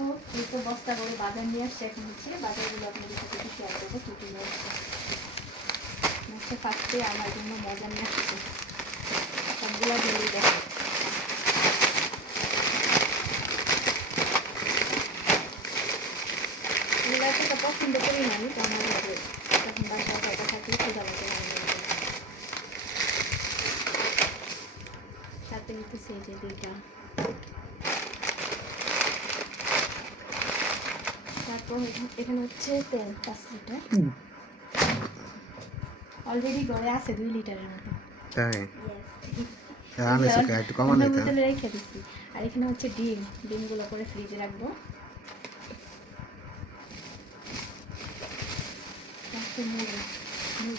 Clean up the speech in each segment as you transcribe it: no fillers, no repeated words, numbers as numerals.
তো এই তো বস্তা করে বাজার নিয়ে আসছে, এখন হচ্ছে বাজারগুলো আপনাদের সাথে একটু শেয়ার করবো কী কী নিয়ে আসছে। হচ্ছে ফার্স্টে আমার জন্য মজা নিয়ে আসছে, সবগুলো ঢেলে দেখো। এগুলো এতটা পছন্দ করি না আমি, তো আমার লাগে তখন বাসায় একা থাকি ক্ষুধা লাগে। সাথে নিতেছে এই যে দুইটা, তারপর এখানে হচ্ছে তেল 5 লিটার, অলরেডি ঘরে আছে 2 লিটারের মতো। তাই বোতলে রেখে দিচ্ছি। আর এখানে হচ্ছে ডিমগুলো করে ফ্রিজে রাখবো।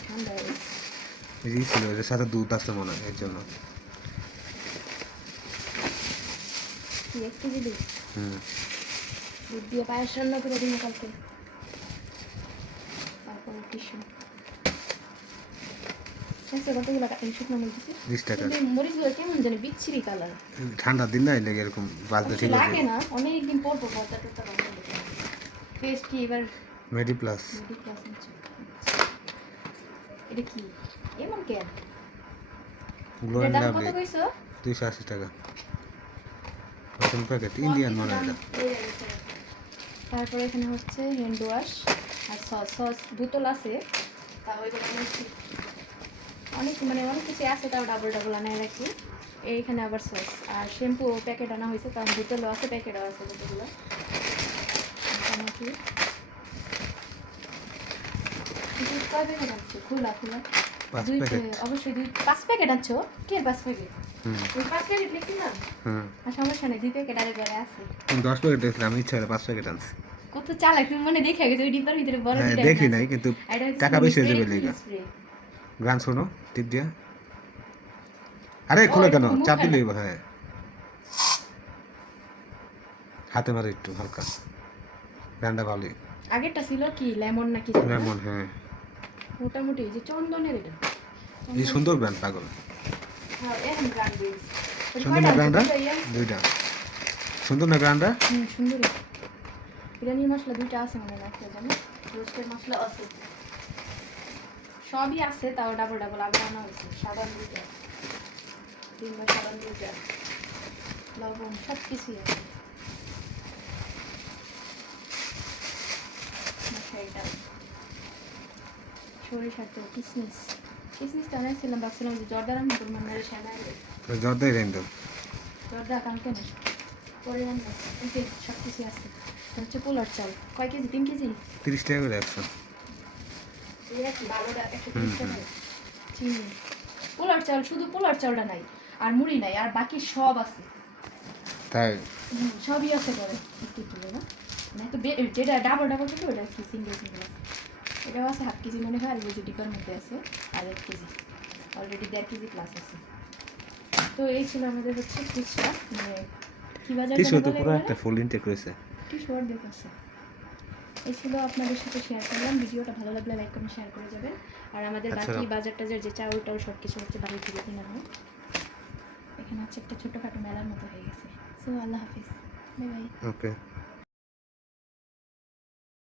ঠান্ডা হয়েছে, সাথে দুধ আছে মনে হয় এর জন্য। 1 কেজি দুধ দিয়ে পায়েস রান্না করে দিন কালকে। তারপরে টিস্যু কতগুলো শুকনো মরিচ, 20 টাকা। মরিচগুলো কেমন জানি বিচ্ছিরি কালার। ঠান্ডার দিন না এলে এরকম বাজতে ঠিক লাগে না, অনেকদিন পর পর ভাজা টুকটা টেস্ট কি এবার মেডি প্লাস। এটা কি এমন কেন? গ্লোয়েন দাম লাভলি কত কইছো? 280 টাকা। নতুন প্যাকেট ইন্ডিয়ান মনে হয় এটা। তারপরে এখানে হচ্ছে হ্যান্ড ওয়াশ আর সস বোতল আছে, তা ওইগুলো অনেক অনেক কিছু আছে, তাও ডাবল আনায় রাখি। এইখানে আবার সস আর শ্যাম্পু প্যাকেট আনা হয়েছে, কারণ বোতলও আছে প্যাকেটও আছে বোতলগুলো। কয় প্যাকেট আনছো? খোলা অবশ্যই 5 প্যাকেট আনছো। কে 5 প্যাকেট? ওই 5 প্যাকেট লিখি না। আর সমস্যা নেই, 2 প্যাকেট আরে ঘরে আছে। 10 প্যাকেট দিয়েছিলাম, আমি ইচ্ছা হলে 5 প্যাকেট আনছি। কত চালাক তুমি, মনে দেখে গেছো ওই ডিব্বার ভিতরে বড় ডিব্বা। দেখি নাই কিন্তু টাকা বেশি হয়ে যাবে লেগা। গান শোনো টিপ দিয়া। আরে খুলে কেন চাপ দিলে? হ্যাঁ হাতে মারে একটু হালকা। গানটা ভালোই। আগেরটা ছিল কি লেমন নাকি? লেমন, হ্যাঁ মোটামুটি যে চন্দনের এটা। এই সুন্দর ব্র্যান্ড পাগল। হ্যাঁ এখন ব্র্যান্ড দিই। সুন্দর না ব্র্যান্ডটা? দুইটা সুন্দর না ব্র্যান্ডটা? সুন্দর। বিরিয়ানি মশলা 2টা আছে মনে হয়, একটা জানো রোস্টেড মশলা আছে, সবই আছে, তাও ডাবল আবার আনা হয়েছে। সাবান 2টা, সাবান 2টা, লবণ সব কিছুই আছে। সরিষার তেল, কিসমিসটা আনাইছিলাম, ভাবছিলাম যে জর্দার আমি পরিমাণ মেরে সেনা জর্দাই রেন দাও। জর্দা কালকে না পরে রান্না সব কিছুই আছে। হচ্ছে পোলার চাল কয় কেজি? 3 কেজি 30 টাকা করে 100। চিনি পোলার চাল, শুধু পোলার চালটা নাই আর মুড়ি নাই, আর বাকি সব আছে। তাই সবই আছে করে একটু তুলে না, মানে তো যেটা ডাবল কিন্তু ওটা কি সিঙ্গেল এটাও আছে 1/2 কেজি মনে হয়, আর ওই যে ডিব্বার মধ্যে আছে আর 1 কেজি, অলরেডি 1.5 কেজি প্লাস আছে। তো এই ছিল আমাদের হচ্ছে খুচরা, মানে কি বাজার তো পুরো একটা ফুল ইনটেক রয়েছে। টিস্যু অর্ধেক আছে। এই ছিল আপনাদের সাথে শেয়ার করলাম। ভিডিওটা ভালো লাগলে লাইক কমেন্ট শেয়ার করে যাবেন। আর আমাদের বাকি বাজার টাজার যে চাউল সব কিছু হচ্ছে বাড়ি থেকে কিনা হয়। এখানে হচ্ছে একটা ছোটখাটো মেলার মতো হয়ে গেছে। সো আল্লাহ হাফিজ, বাই বাই। ওকে।